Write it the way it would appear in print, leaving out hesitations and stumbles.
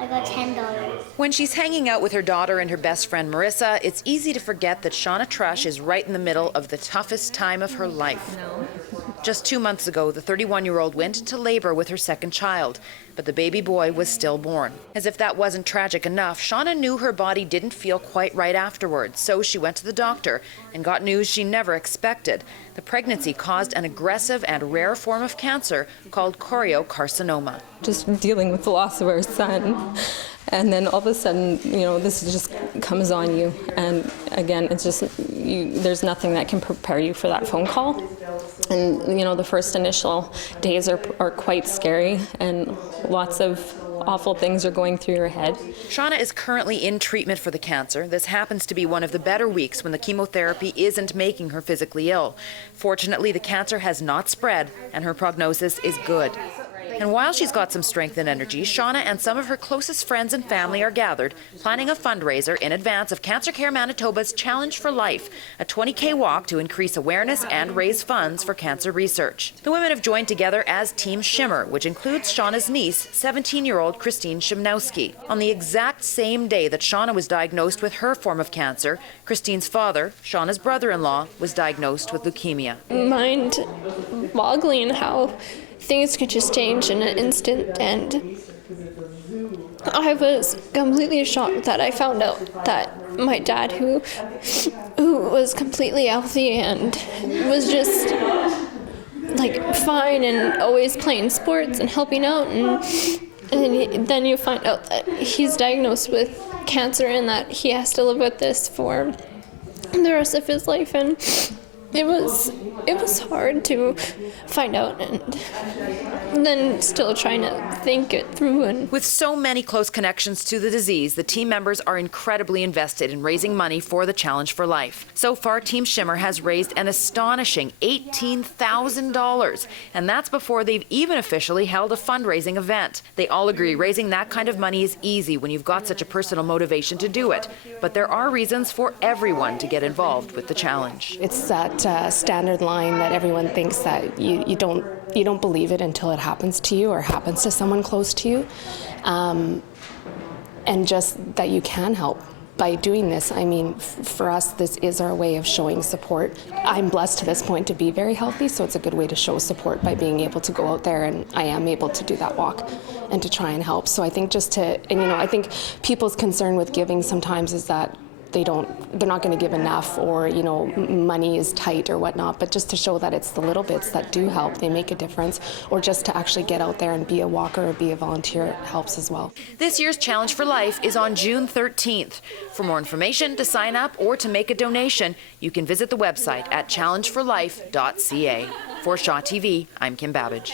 I got $10. When she's hanging out with her daughter and her best friend Marissa, it's easy to forget that Shauna Trush is right in the middle of the toughest time of her life. Just 2 months ago, the 31-year-old went into labor with her second child, but the baby boy was stillborn. As if that wasn't tragic enough, Shauna knew her body didn't feel quite right afterwards, so she went to the doctor and got news she never expected. The pregnancy caused an aggressive and rare form of cancer called choriocarcinoma. Just dealing with the loss of our son. And then all of a sudden, this just comes on you. And again, it's just, there's nothing that can prepare you for that phone call. And, the first initial days are quite scary, and lots of awful things are going through your head. Shauna is currently in treatment for the cancer. This happens to be one of the better weeks when the chemotherapy isn't making her physically ill. Fortunately, the cancer has not spread, and her prognosis is good. And while she's got some strength and energy, Shauna and some of her closest friends and family are gathered, planning a fundraiser in advance of Cancer Care Manitoba's Challenge for Life, a 20K walk to increase awareness and raise funds for cancer research. The women have joined together as Team Shimmer, which includes Shauna's niece, 17-year-old Christine Shimnowski. On the exact same day that Shauna was diagnosed with her form of cancer, Christine's father, Shauna's brother-in-law, was diagnosed with leukemia. Mind-boggling how things could just change in an instant, and I was completely shocked that I found out that my dad, who was completely healthy and was just fine and always playing sports and helping out, and then you find out that he's diagnosed with cancer and that he has to live with this for the rest of his life. And it was hard to find out, and then still trying to think it through. And with so many close connections to the disease, the team members are incredibly invested in raising money for the Challenge for Life. So far, Team Shimmer has raised an astonishing $18,000, and that's before they've even officially held a fundraising event. They all agree raising that kind of money is easy when you've got such a personal motivation to do it, but there are reasons for everyone to get involved with the challenge. It's that standard line that everyone thinks that you don't believe it until it happens to you or happens to someone close to you, and just that you can help by doing this. I mean, for us, this is our way of showing support. I'm blessed to this point to be very healthy, so it's a good way to show support by being able to go out there, and I am able to do that walk and to try and help. So I think I think people's concern with giving sometimes is that they're not going to give enough, or money is tight or whatnot, but just to show that it's the little bits that do help, they make a difference, or just to actually get out there and be a walker or be a volunteer helps as well. This year's Challenge for Life is on June 13th. For more information, to sign up or to make a donation, you can visit the website at challengeforlife.ca. For Shaw TV, I'm Kim Babbage.